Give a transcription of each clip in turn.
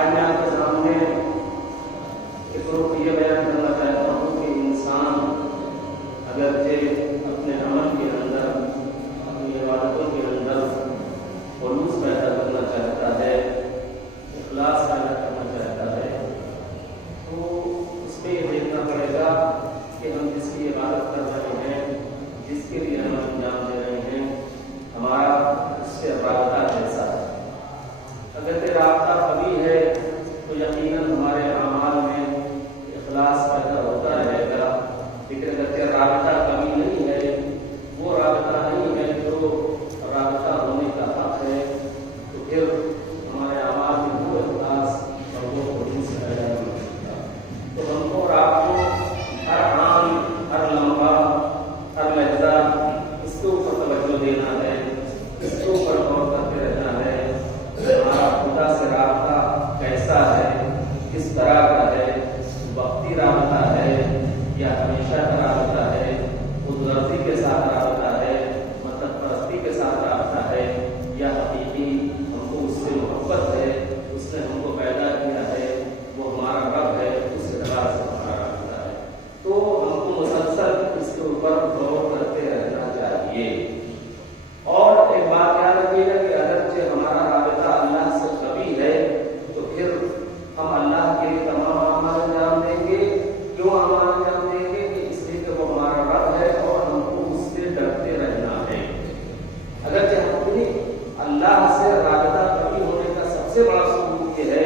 آج میں آپ کے سامنے ایک رخ یہ بیان کرنا چاہتا ہوں کہ انسان اگرچہ اپنے عمل کے اندر، اپنی عبادتوں کے اندر خلوص پیدا کرنا چاہتا ہے، اخلاص پیدا کرنا چاہتا ہے، تو اس پہ یہ دیکھنا پڑے گا کہ ہم جس کی عبادت کر رہے ہیں، جس کے لیے ہم انجام دے رہے ہیں، ہمارا اس سے رابطہ کیسا ہے۔ اگر یہ رابطہ قوی ہے تو یقیناً ہمارے اعمال میں اخلاص پیدا ہوتا رہے گا، لیکن اگر یہ رابطہ قوی نہیں ہے، وہ رابطہ نہیں ہے جو رابطہ ہونے کا حق ہے، تو پھر ہمارے اعمال میں وہ اخلاص اور وہ خلوص پیدا نہیں ہوتا۔ تو ہم کو اور آپ کو ہر عام، ہر لمحہ، ہر لحظہ اس کے اوپر توجہ دینا ہے، اس کے اوپر غور کرتے رہنا ہے ہمارا خدا سے رابطہ کیسا ہے، کس طرح کا ہے، وقتی رابطہ ہے یا ہمیشہ کا رابطہ ہے، قدرتی کے ساتھ رابطہ ہے، مطلب پرستی کے ساتھ رابطہ ہے، یا حقیقی ہم کو اس سے محبت ہے، اس نے ہم کو پیدا کیا ہے، وہ ہمارا رب ہے، اس اعتبار سے ہمارا رابطہ ہے۔ تو ہم کو مسلسل اس کے اوپر غور کرتے رہنا چاہیے۔ اور ایک بات یاد رکھیے گا کہ اگرچہ ہمارا رابطہ اللہ سے قوی ہے تو پھر ہم اللہ کے تمام اعمال انجام دیں گے۔ کیوں اعمال انجام دیں گے؟ کہ اس لیے کہ وہ ہمارا رب ہے اور ہم کو اس سے ڈرتے رہنا ہے۔ اگرچہ ہم اللہ سے رابطہ قوی ہونے کا سب سے بڑا ثبوت یہ ہے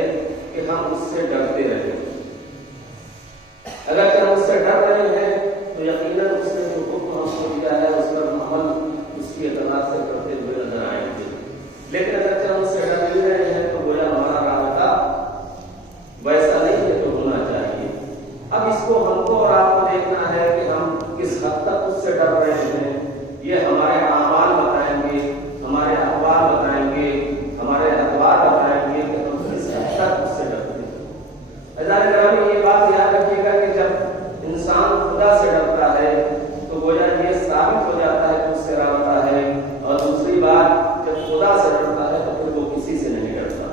کہ ہم اس سے ڈرتے رہیں۔ اگرچہ ہم اس سے ڈر رہے ہیں تو یقیناً اس نے جو حکم ہم کو دیا ہے اس پر عمل اس کی اعتبار سے کرتے ہوئے نظر آئیں گے۔ لیکن اگرچہ ہم اس سے ڈر نہیں رہے ہیں تو گویا ہمارا رابطہ ویسا نہیں ہے جو ہونا چاہیے۔ اب اس کو ہم کو اور آپ کو دیکھنا ہے کہ ہم کس حد تک اس سے ڈر رہے ہیں۔ یہ ہمارے اعمال بتائیں گے، ہمارے اقوال بتائیں گے، ہمارے اقوال بتائیں گے کہ ہم کس حد تک اس سے ڈرتے ہیں۔ عزیزان گرامی، یہ بات یاد رکھیے گا کہ جب انسان خدا سے ڈرتا ہے تو گویا یہ ثابت ہو جاتا ہے کہ اس سے رابطہ ہے، اور دوسری بات جب خدا سے ڈرتا ہے تو پھر وہ کسی سے نہیں ڈرتا۔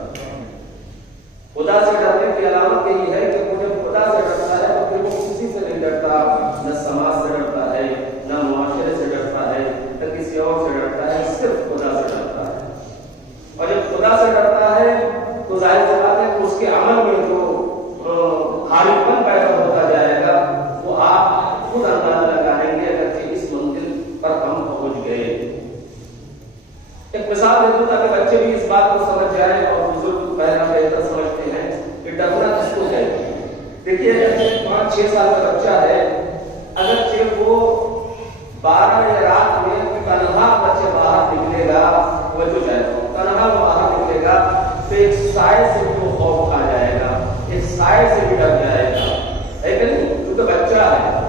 خدا سے ڈرنے کی علامت یہی ہے کہ وہ جب خدا سے ڈرتا ہے تو پھر وہ کسی سے نہیں ڈرتا، نہ سماج سے ڈرتا ہے، نہ معاشرے سے ڈرتا ہے، نہ کسی اور سے ڈرتا ہے، صرف خدا سے ڈرتا ہے۔ اور جب خدا سے ڈرتا ہے تو ظاہر سی بات ہے کہ اس کے عمل میں جو خالق پن پیدا ہوتا جائے گا وہ آپ خود اندازہ لگائیں گے اگرچہ اس منزل پر ہم پہنچ گئے۔ ایک مثال دے دوں تاکہ بچے بھی اس بات کو سمجھ جائیں اور بزرگ پہلا بہتر سمجھتے ہیں کہ ڈرنا کس کو ہے۔ دیکھیے 5-6 سال کا بچہ ہے، اگرچہ وہ 12 بجے رات میں تنہا بچے باہر نکلے گا، وہ جو چاہتا ہوں تنہا وہ باہر نکلے گا تو ایک سائے سے بھی وہ خوف کھا جائے گا، ایک سائے سے بھی ڈر جائے گا، ہے کہ نہیں؟ کیونکہ بچہ ہے،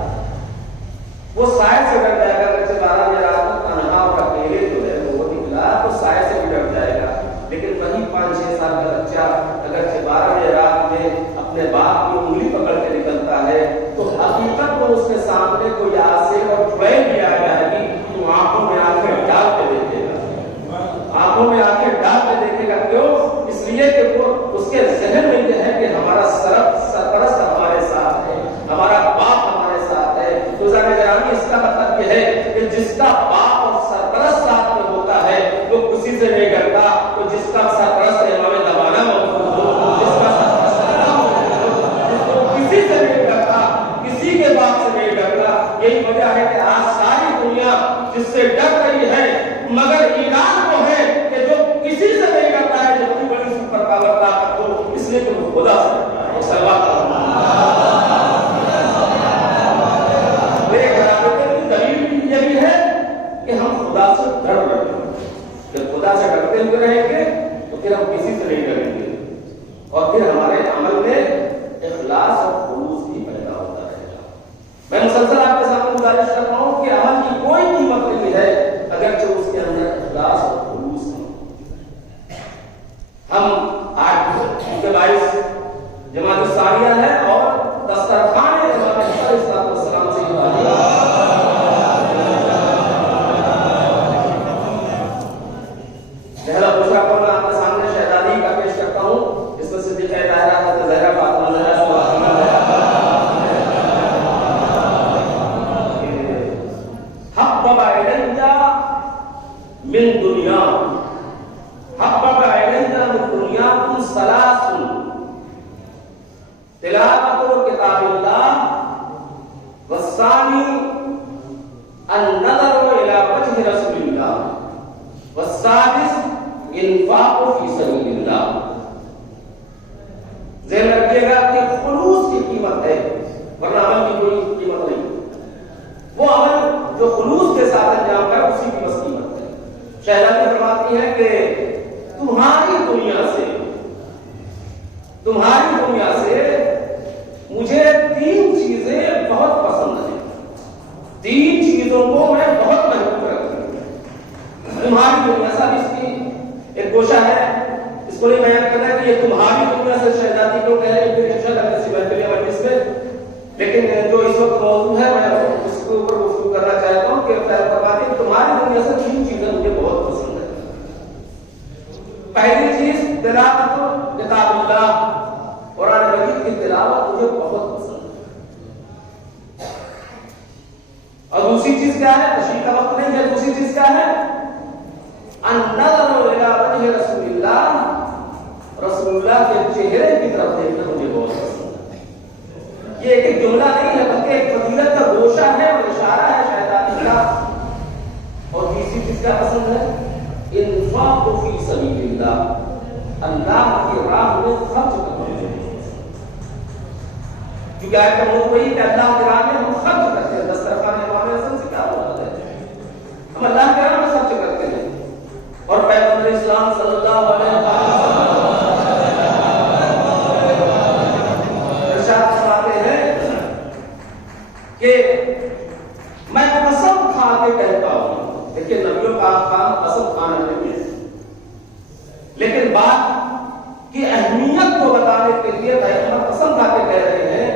وہ سائے سے ڈر جائے گا۔ اگرچہ 12 بجے رات میں تنہا اور اکیلے جو ہے وہ نکلا تو سائے سے بھی ڈر جائے گا۔ لیکن وہی 5-6 سال کا بچہ اگرچہ 12 بجے رات میں اپنے باپ کی انگلی پکڑ کے نکلتا ہے تو حقیقت میں اس کے سامنے کوئی آسے اور چڑیل بھی آ جائے گی تو آنکھوں میں آنکھیں ڈال کے دیکھے گا، آنکھوں میں آنکھیں ڈال کے دیکھے گا۔ کیوں؟ اس لیے کہ وہ اس کے ذہن میں یہ ہے کہ ہمارا سرپرست ہمارے ساتھ ہے، ہمارا باپ ہمارے ساتھ ہے۔ تو ذرا گرامی، اس کا مطلب یہ ہے کہ جس کا باپ اور سرپرست ساتھ میں ہوتا ہے وہ کسی سے نہیں ڈرتا، تو جس کا سرپرست امام زمانہ موجود ہو، جس کا سرپرست کسی سے نہیں ڈرتا، کسی کے باپ سے نہیں ڈرتا۔ یہی وجہ ہے کہ آج ساری دنیا جس سے ڈر رہی ہے، مگر ایران کو ہے کہ جو کسی سے نہیں ڈرتا ہے، جتنی بڑی سپر پاور طاقت ہو، اس لیے کہ وہ خدا سے ڈرتا ہے۔ سلوات یہی ہے کہ ہم خدا سے ڈر رہے ہیں۔ جب خدا سے ڈرتے ہوئے رہیں گے تو پھر ہم کسی سے نہیں ڈریں گے، اور پھر ہمارے عمل میں اخلاص اور خلوص بھی پیدا ہوتا رہے گا۔ میں مسلسل آپ کے سامنے گزارش کر رہا ہوں کہ عمل کی کوئی قیمت نہیں ہے اگرچہ اس کے اندر اخلاص اور خلوص ہے۔ ہم آج کے 22 جماعت ثانیہ ہے اور دسترخوان امام علیہ السلام سے پہلا دوسرا قول میں آپ کے سامنے شہزادی کا پیش کرتا ہوں، جس میں صدیق والسادس انفاق فی سبیل اللہ. ذہن رکھیے گا کہ خلوص کی قیمت ہے ورنہ عمل کی کوئی قیمت نہیں. وہ عمل جو خلوص کے ساتھ انجام کا ہے اسی کی بس قیمت ہے. شہزادی فرماتی ہیں کہ تمہاری دنیا سے مجھے 3 چیزیں بہت پسند ہیں. 3 چیزوں کو میں بہت محبوب رکھتی ہوں. تمہاری دنیا صاحب اس کی ایک گوشہ ہے, اس کو نہیں بیان کرنا کہ یہ تمہاری دنیا سے شہزادی کو کہہ رہے ہیں مجلس میں, لیکن جو اس وقت موضوع ہے میں اس کے اوپر گفتگو کرنا چاہتا ہوں کہ تمہاری دنیا سے 3 چیزیں مجھے بہت پسند ہیں. پہلی چیز تلاوت کتاب اللہ, قرآن مجید کی تلاوت مجھے بہت پسند ہے. اور دوسری چیز کیا ہے, تشریح کا وقت نہیں ہے, دوسری چیز کیا ہے, النظر الی وجہ رسول اللہ, رسول اللہ کے چہرے کی طرف دیکھنا مجھے بہت پسند ہے. یہ ایک جملہ نہیں ہے بلکہ ایک فضیلت کا گوشہ ہے اور اشارہ ہے شہزادی کا. اور تیسری چیز کیا پسند ہے, انفاق فی سبیل اللہ, اللہ کی راہ میں خرچ کرنا. کیونکہ آیت کا موضوع وہی کہ اللہ کی راہ میں ہم خرچ کرتے ہیں. دسترخوان ہمارے اصل سے کیا مراد ہے, ہم اللہ کی راہ میں خرچ کرتے ہیں. اور پیغمبر اسلام صلی اللہ علیہ وسلم ارشاد فرماتے ہیں کہ میں قسم کھا کے کہتا ہوں, دیکھیے نبیوں کا کام قسم کھانا نہیں ہے, لیکن بات کی اہمیت کو بتانے کے لیے پیغمبر قسم کھا کے کہہ رہے ہیں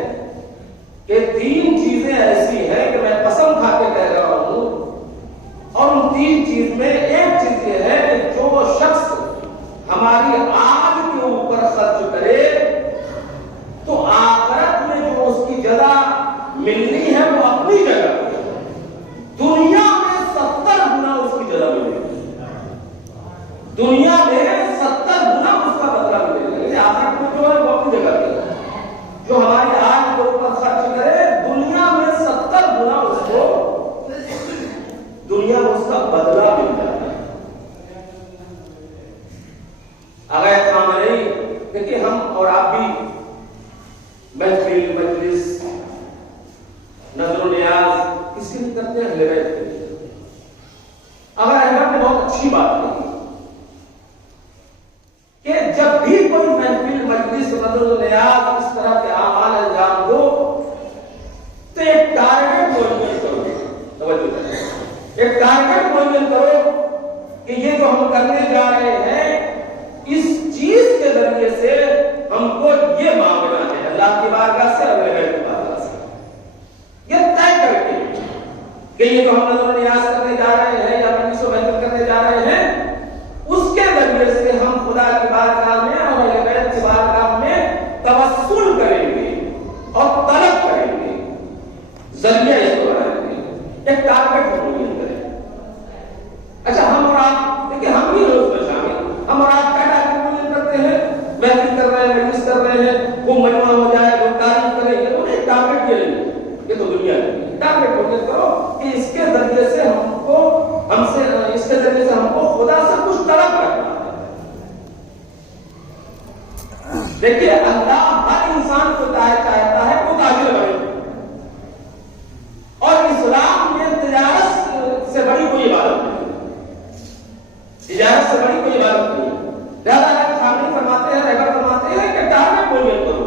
کہ 3 چیزیں ایسی ہیں کہ میں قسم کھا کے کہہ رہا ہوں. اور ان 3 چیز میں ایک چیز یہ ہے کہ جو شخص ہماری آج کے اوپر خرچ کرے تو آخرت میں جو اس کی جزا ملنی ہے وہ اپنی جگہ دنیا میں 70 گنا اس کی جزا ملے گی. دنیا میں 70 گنا اس کا بدلہ ملے گا. آخرت میں جو ہے وہ اپنی جگہ پہ جو ہماری آج کے اوپر خرچ کرے دنیا میں 70 گنا اس کو دنیا میں اس کا بدلہ مل جاتا ہے. اگر ہمارے دیکھیے ہم اور آپ بھی محفل مجلس نظر و نیاز کس کے لیے کرتے ہیں, اہل بیت کے لیے. اگر احمد نے بہت اچھی بات کہی کہ جب بھی کوئی محفل مجلس نظر و نیاز اس طرح کے اعمال انجام دو تو ایک ٹارگیٹ معین کرو. توجہ کریں, ایک ٹارگیٹ معین کرو کہ یہ جو ہم کرنے جا رہے ہیں اس چیز کے ذریعے سے ہم کو یہ مانگنا ہے اللہ کی بارگاہ سے, اگلے بیت کی بارگاہ سے. یہ طے کر کے کہ یہ جو ہم نظر و نیاز کرنے جا رہے ہیں یا مجلس و محفل کرنے جا رہے ہیں اس کے ذریعے سے ہم خدا کی بارگاہ میں اور اہل بیت کی بارگاہ میں توسل کریں گے اور طلب کریں گے, ذریعہ اس کو بنائیں گے, ایک ٹارگیٹ معین کریں. اچھا ہم اور آپ دیکھیں ہم بھی روز میں شامل, ہم اور آپ کا ٹارگیٹ معین کرتے ہیں, محفل کر رہے ہیں, مجلس کر رہے ہیں, وہ مجمع ہو جائے, لوگ تعریف کریں, یہ تو ایک ٹارگیٹ یہ نہیں, یہ تو دنیا ہے. ٹارگیٹ معین کرو کہ اس کے ذریعے سے اس کے ذریعے سے ہم کو خدا سے کچھ طلب کرنا ہے. دیکھیے اللہ ہر انسان کو چاہتا ہے وہ تاجر بنے, اور اسلام میں تجارت سے بڑی کوئی عبادت نہیں, تجارت سے بڑی کوئی عبادت نہیں. لہٰذا شامل فرماتے ہیں, رہبر فرماتے ہیں کہ ٹارگیٹ معین کرو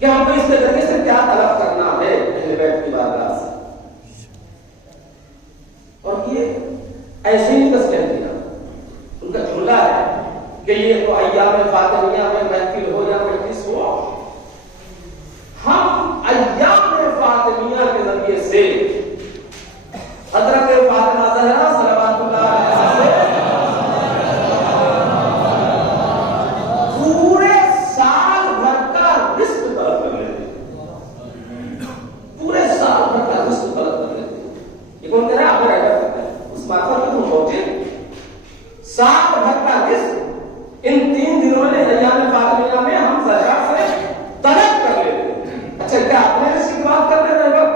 کہ ہم کو اس کے ذریعے سے کیا طلب کرنا ہے اہل بیت کی بارگاہ سے. اور یہ ایسے ہی بس کہہ دیا, ان کا جملہ ہے کہ یہ تو ایام فاطمیہ میں محفل ہو یا مجلس ہو, ہم ایام فاطمیہ کے ذریعے سے حضرت فاطمہ زہرا صلوات اللہ علیہا سے پورے سال بھر کا رزق طلب کر لیتے, پورے سال بھر کا رزق طلب کر لیتے. یہ کون کہہ رہا ہے, آپ رہا کرتے ہیں اس بات پر کہ تم پہنچے سال بھر کا رزق ان 3 دنوں میں ایام فاطمیہ میں ہم زہرا سے طلب کر لیتے. اچھا کیا اپنے رزق کی بات کرتے ہیں رہبر؟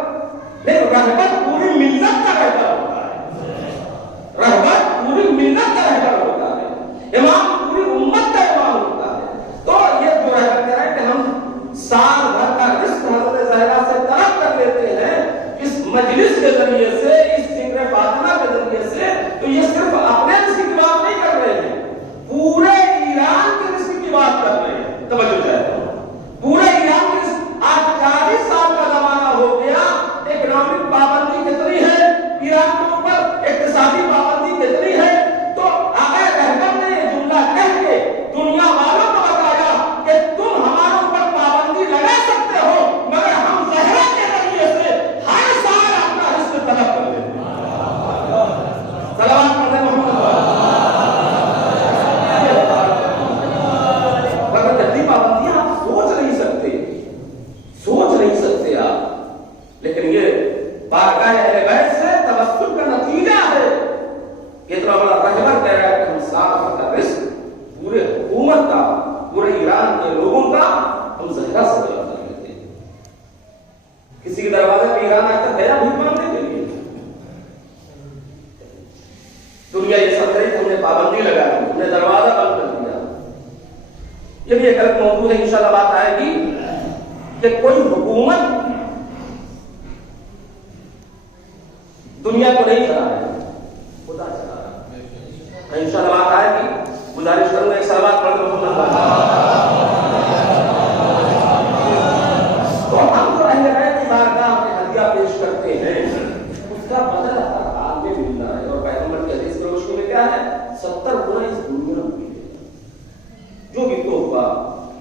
نہیں, رہبر پوری ملت کا رہبر ہوتا ہے, رہبر پوری پورے ایران کے لوگوں کا ہم زہرا سے بیان کر لیتے ہیں. کسی کے دروازے پہ ایران آ کر گیا بھیک مانگنے کے لیے. دنیا یہ سب کرے ہم نے پابندی لگا دی, ہم نے دروازہ بند کر دیا. یہ بھی ایک الگ موضوع ہے, انشاءاللہ بات آئے گی کہ کوئی حکومت دنیا کو نہیں چلا رہا ہے, خدا چلا رہا ہے. انشاءاللہ بات آئے گی. گزارش کروں گا ایک صلوات پڑھ کر محمد تو ہم جو اہل بیت کی بارگاہ میں ہدیہ پیش کرتے ہیں اس کا بدل ہر حال میں ملنا ہے. اور پیغمبر کی حدیث کی روشنی میں کیا ہے, 70 گنا اس دنیا میں ملے گا. جو بھی تحفہ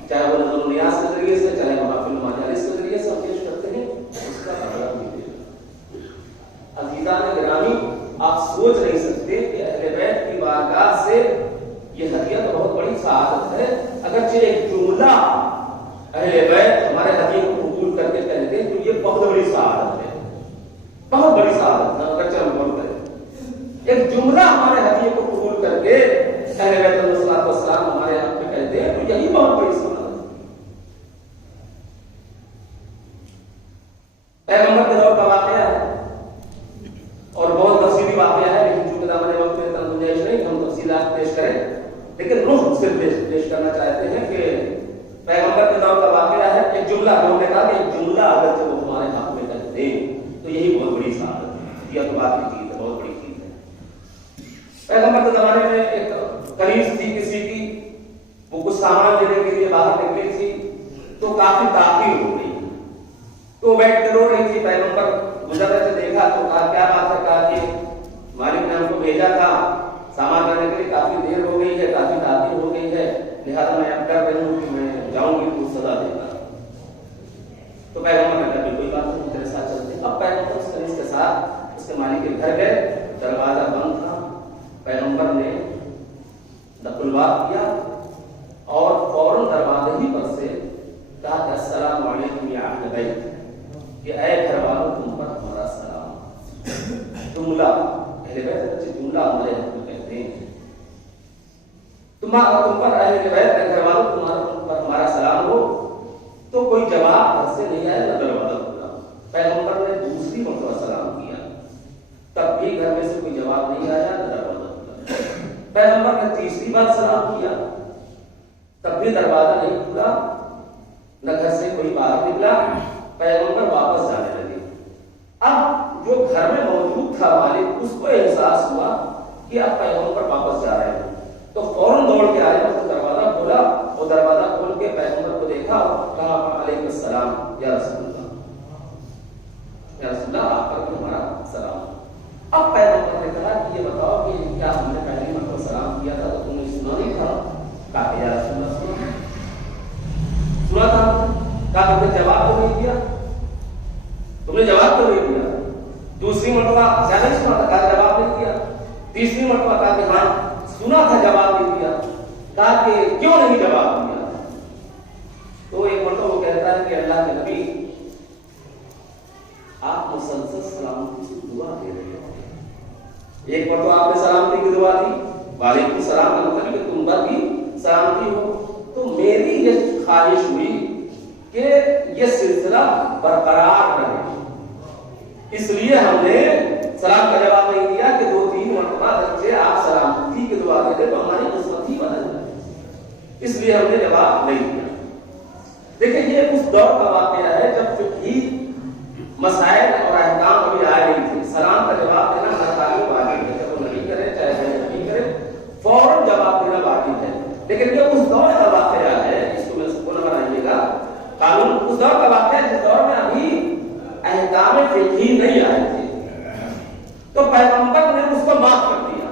چاہے وہ نظر و نیاز کے ذریعے سے, چاہے وہ محفل مجالس کے ذریعے سے ہم پیش کرتے ہیں, اس کا بدلہ ملے گا. عزیزان گرامی, آپ سوچ نہیں سکتے کہ اہل بیت کی بارگاہ سے یہ ہدیہ تو بہت بڑی سعادت ہے. اگرچہ ایک جملہ اہل بیت ہمارے ہدیے کو قبول کر کے کہتے ہیں تو یہ بہت بڑی سعادت ہے, بہت بڑی سعادت ہے. اگرچہ ہم بول رہے ہیں ایک جملہ ہمارے ہدیے کو قبول کر کے اہل بیت علیہ الصلوۃ والسلام ہمارے حق میں کہتے ہیں تو یہی بہت بڑی سعادت ہے. پیغمبر کے دور کا واقعہ ہے اور بہت تفصیلی واقعہ ہے, لیکن چونکہ دامن وقت میں اتنا گنجائش نہیں ہم تفصیلات پیش کریں, لیکن رخ صرف پیش کرنا چاہتے ہیں کہ پیغمبر کے دور کا واقعہ ہے. ایک جملہ ہم نے کہا کہ ایک جملہ اگر جب وہ ہمارے حق میں کہتے ہیں تو یہی بہت بڑی سعادت ہے. یہ تو بات کی چیز ہے, بہت بڑی چیز ہے. پیغمبر کے زمانے میں ایک کنیز تھی کسی کی, وہ کچھ سامان لینے کے لیے باہر نکلی تھی تو کافی تاخیر ہو گئی. تو بیٹھ کے رو رہی تھی. پیغمبر گزر رہے تھے, دیکھا تو کہا کیا بات ہے. کہا کہ مالک نے ہم کو بھیجا تھا سامان لانے کے لیے, کافی دیر ہو گئی ہے, کافی تاخیر ہو گئی ہے, لہٰذا میں اب ڈر رہی ہوں کہ میں جاؤں گی تو سزا دے گا. تو پیغمبر نے کہا کوئی بات نہیں, تیرے ساتھ چلتے. اب پیغمبر اس کنیز کے ساتھ اس کے مالک کے گھر گئے, دروازہ بند تھا. پیغمبر نے دخل الباب کیا اور فوراً دروازے ہی پر سے کہا کہ السلام علیکم یا اہل بیت, کہ اے گھر والوں تم پر ہمارا سلام. جملہ اہل بیت جملہ ہمارے حق میں کہتے ہیں, تم پر اہل بیت گھر والوں تم پر ہمارا سلام ہو. تو کوئی جواب گھر سے نہیں آیا, نہ دروازہ کھلا. پیغمبر نے دوسری مرتبہ سلام کیا, تب بھی گھر میں سے کوئی جواب نہیں آیا, نہ دروازہ کھلا. پیغمبر نے تیسری بار سلام کیا, تب بھی دروازہ نہیں کھلا, نہ گھر سے کوئی باہر نکلا. پیغمبر واپس جانے لگے. اب جو گھر میں موجود تھا مالک, اس کو احساس ہوا کہ اب پیغمبر واپس جا رہے ہیں, تو فوراً دوڑ کے آئے, اس دروازہ کھولا اور دروازہ کھول کے پیغمبر کو دیکھا اور کہا علیکم السلام یا رسول اللہ, یا رسول اللہ آپ پر ہمارا سلام. اب پیغمبر نے کہا کہ یہ بتاؤ کہ کیا ہم نے پہلی مرتبہ سلام کیا تھا تو تم نے سنا نہیں تھا؟ کہا کہ یا رسول اللہ سنا تھا. کہا تم نے جواب تو نہیں دیا, تم نے جواب تو نہیں دیا. دوسری مرتبہ زیادہ نہیں سنا تھا, کہا جواب نہیں دیا. تیسری مرتبہ کہا کہ ہاں سنا تھا, جواب نہیں دیا. کہا کہ کیوں نہیں جواب دیا؟ تو ایک مرتبہ وہ کہتا ہے کہ اللہ کے نبی آپ مسلسل سلامتی سے دعا دے رہے ہو. ایک مرتبہ آپ نے سلامتی کی دعا دی, وعلیکم السلام کا مطلب کہ تم پر بھی سلامتی ہو. تو میری یہ خواہش ہوئی کہ یہ سلسلہ برقرار رہے, اس لیے ہم نے سلام کا جواب نہیں دیا کہ 2-3 مرتبہ بچے آپ سلامتی کی دعا دے دے تو ہماری قسمت ہی بدل جائے, اس لیے ہم نے جواب نہیں دیا. دیکھیں یہ اس دور کا واقعہ ہے جب فقہی مسائل اور احکام ابھی آئے نہیں تھے. سلام کا جواب دینا ہر تعلیم واجب ہے, چاہے وہ نہیں کرے چاہے وہ نہیں کرے, فوراً جواب دینا واجب ہے. لیکن یہ اس دور کا واقعہ ہے, اس کو میں سکون بنائیے گا. قانون اس دور کا واقعہ ہے جس دور میں ابھی احکام فقہی نہیں آئے تھے, تو پیغمبر نے اس کو معاف کر دیا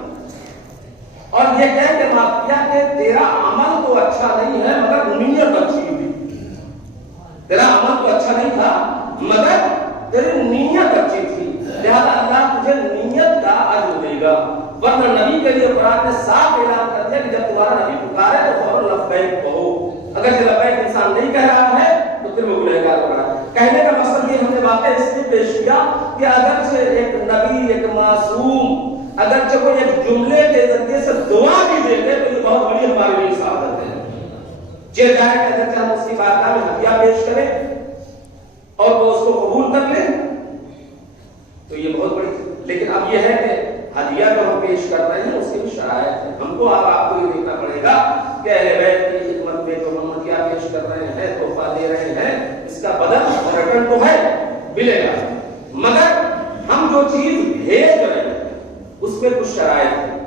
اور یہ کہہ کے معاف کیا کہ تیرا عمل تو اچھا نہیں ہے مگر نیت اچھی ہوئی. تیرا عمل تو اچھا نہیں تھا مگر تیری نیت اچھی تھی, لہذا اللہ تجھے نیت کا اجر دے گا. ورنہ نبی کے لیے قرآن نے صاف اعلان کر دیا کہ جب تمہارا نبی پکارے تو فوراً لبیک کہو. اگر یہ لبیک انسان نہیں کہہ رہا ہے تو پھر وہ گنہگار ہو رہا ہے. کہنے کا مقصد یہ ہم نے واقعہ اس لیے پیش کیا کہ اگرچہ ایک نبی, ایک معصوم, اگرچہ کوئی ایک جملے کے ذریعے سے دعا بھی دے دے تو یہ بہت بڑی ہمارے لیے سعادت ہے. یہ چاہے کہ اگر ہم اس کی بارگاہ میں ہدیہ پیش کریں اور وہ اس کو قبول کر لیں تو یہ بہت بڑی چیز. لیکن اب یہ ہے کہ ہدیہ جو ہم پیش کر رہے ہیں اس کی بھی شرائط ہے. ہم کو اب آپ کو یہ دیکھنا پڑے گا کہ اہل بیت کی خدمت میں جو ہم ہدیہ پیش کر رہے ہیں تحفہ دے رہے ہیں اس کا بدل ریٹرن تو ہے ملے گا, مگر ہم جو چیز بھیج رہے ہیں اس میں کچھ شرائط ہے.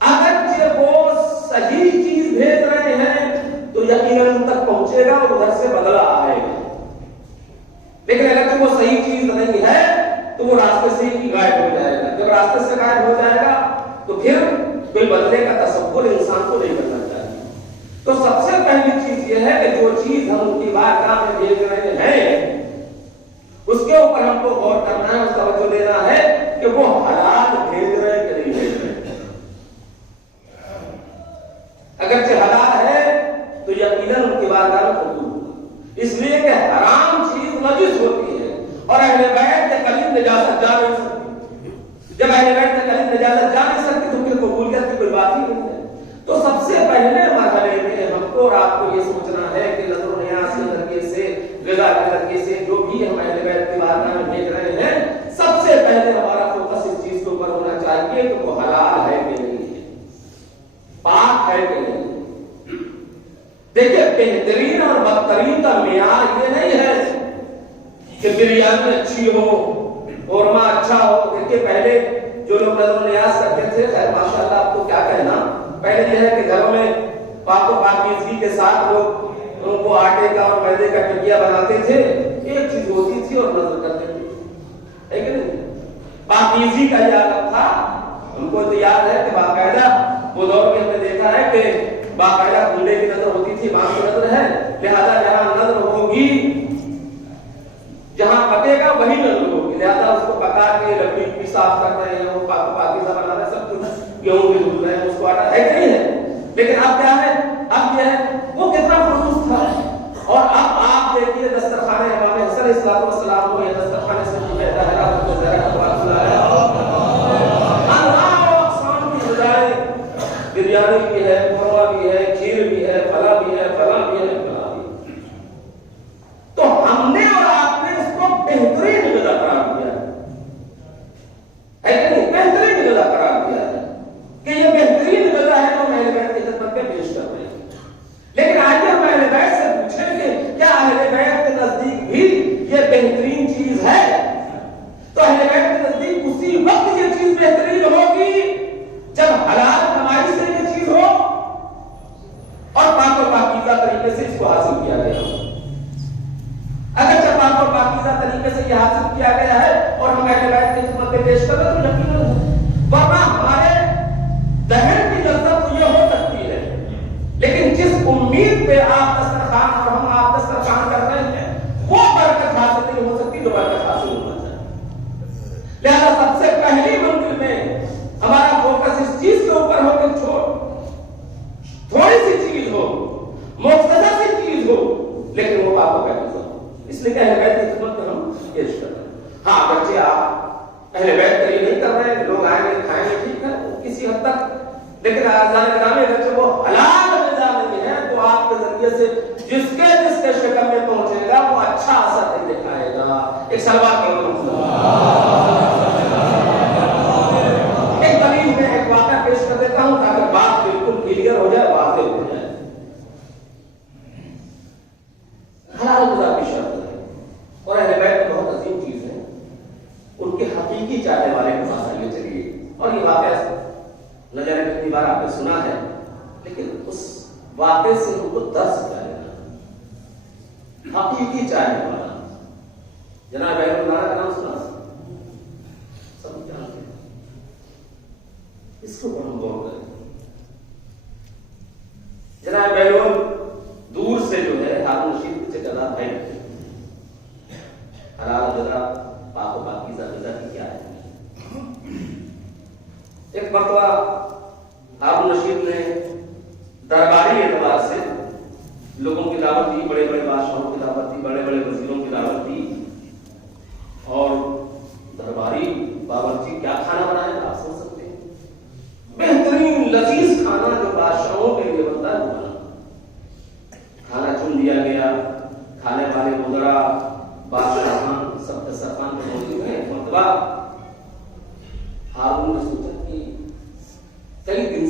اگرچہ وہ صحیح چیز بھیج رہے ہیں تو یقیناً ان تک پہنچے گا اور ادھر سے بدلہ آئے گا, لیکن اگر وہ صحیح چیز نہیں ہے تو وہ راستے سے ہی غائب ہو جائے گا. جب راستے سے غائب ہو جائے گا تو پھر کوئی بدلے کا تصور انسان کو نہیں کرنا چاہیے. تو سب سے پہلی چیز یہ ہے کہ جو چیز ہم ان کی بارگاہ میں بھیج رہے ہیں اس کے اوپر ہم کو غور کرنا ہے, اس توجہ دینا ہے کہ وہ حلال بھیج رہے کہ نہیں بھیج رہے. اگرچہ حلال ہے تو یقیناً ان کی بارگاہ میں قبول ہوگا, اس لیے کہ حرام چیز نجس ہوتی ہے اور اہل بیت کے قریب نجاست جا نہیں سکتی. جب اہل بیت کے قریب نجاست جا نہیں سکتی تو پھر قبولیت کی کوئی بات ہی نہیں ہے. تو سب سے پہلے مرحلے میں ہم کو اور آپ کو یہ سوچنا ہے کہ نظر و نیاز کے ذریعے سے, غذا کے ذریعے سے جو بھی ہم اہل بیت کی بارگاہ میں بھیج رہے ہیں سب سے پہلے ہمارا فوکس اس چیز کے اوپر ہونا چاہیے کہ وہ حلال ہے کہ نہیں ہے, پاک ہے کہ نہیں. دیکھیے بہترین اور بدترین کا معیار یہ نہیں ہے کہ بریانی اچھی ہو, قورمہ اچھا ہو. دیکھیے پہلے جو لوگ نظر و نیاز کرتے تھے, خیر ماشاءاللہ آپ کو کیا کہنا, پہلے یہ ہے کہ گھروں میں پاک و پاکیزگی کے ساتھ لوگ ان کو آٹے کا اور میدے کا ٹکیا بناتے تھے. ایک چیز ہوتی تھی اور نظر کرتے تھے, ہے کہ نہیں. پاکیزگی کا یہ عالم تھا. ہم کو تو یاد ہے کہ باقاعدہ وہ دور میں ہم نے دیکھا ہے کہ باقاعدہ کنڈے کی نظر ہوتی تھی, بانس کی نظر ہے, لہذا جہاں نظر ہوگی جہاں پکے گا وہی نظر ہوگی. لہذا اس کو پکا کے لکڑی بھی صاف کر رہے ہیں, وہ پاکیزہ بنا رہے ہیں, سب کچھ گیہوں بھی دھل رہے ہیں, اس کو آٹا ہے کہ نہیں ہے. لیکن اب کیا ہے, اب یہ ہے وہ کتنا خصوص تھا. اور اب آپ دیکھیے دسترخوان امام حسن علیہ السلام کو یہ دسترخوان سے جو ہے دہرات کو بریانی بھی ہے, قورمہ بھی ہے, کھیر بھی ہے, پھلا بھی ہے, فلاں بھی ہے, فلاں بھی ہے. تو ہم نے اور آپ نے اس کو بہترین غذا قرار دیا ہے کہ نہیں, بہترین غذا قرار دیا ہے کہ یہ بہترین غذا ہے جو اہل بیت کی خدمت میں پیش کر رہے ہیں. لیکن آئیے ہم اہل بیت سے پوچھیں کہ کیا اہل بیت کے نزدیک بھی یہ بہترین چیز ہے؟ تو اہل بیت کے نزدیک اسی وقت یہ چیز بہترین ہوگی جب حلال کمائی سے یہ چیز ہو اور پاک و پاکیزہ طریقے سے اس کو حاصل کیا گیا ہو. اگر جب پاک و پاکیزہ طریقے سے یہ حاصل کیا گیا ہے اور ہم اہل بیت کی خدمت میں پیش کر رہے ہیں تو یقیناً ورنہ ہمارے ذہن کی لذت تو یہ ہو سکتی ہے, لیکن جس امید پہ آپ دسترخوان اور ہم آپ دسترخوان کر رہے ہیں وہ برکت حاصل نہیں ہو سکتی جو برکت حاصل ہونا چاہیے. لہذا سب سے پہلی منزل میں ہمارا فوکس اس چیز کے اوپر ہو کہ تھوڑی سی چیز ہو, مختصر سی چیز ہو, لیکن وہ پاک و پاکیزہ ہو. اس لیے کہ اہل بیت کی خدمت میں ہم پیش کر رہے ہیں. ہاں اگرچہ آپ اہل بیت کا یہ نہیں کر رہے ہیں, لوگ آئیں گے کھائیں گے, ٹھیک ہے کسی حد تک, لیکن آزان گرامی اگرچہ وہ حلال غذا نہیں ہے تو آپ کے ذریعے سے جس کے شکل میں پہنچے گا وہ اچھا اثر نہیں دکھائے گا. ایک سلوات کرو ایک واقعہ پیش کر دیتا ہوں تاکہ بات بالکل کلیئر ہو جائے, واضح ہو جائے. حلال غذا کی شرط ہے اور اہل بیت بہت عظیم چیز ہے, ان کے حقیقی چاہنے والے کے پاس آئیے چلیے. اور یہ واقعہ نہ جانے کتنی بار آپ نے سنا ہے, لیکن اس واقعے سے ان کو درس جائے گا. حقیقی چاہنے والا جناب اللہ کا نام سنا, سب جانتے ہیں, اس کو ہم غور کریں. جناب بیلول دور سے جو ہے ہارون رشید سے کہا بھائی حلال غذا پاک و پاکیزہ غذا کی کیا ہے. ایک مرتبہ ہارون رشید نے درباری اعتبار سے لوگوں کی دعوت دی, بڑے بڑے بادشاہوں کی دعوت دی, بڑے بڑے وزیروں کی دعوت دی, اور درباری باورچی کیا کھانا بنائے آپ سمجھ سکتے ہیں. بہترین لذیذ کھانا جو بادشاہوں کے لیے بنتا ہے وہ بنا.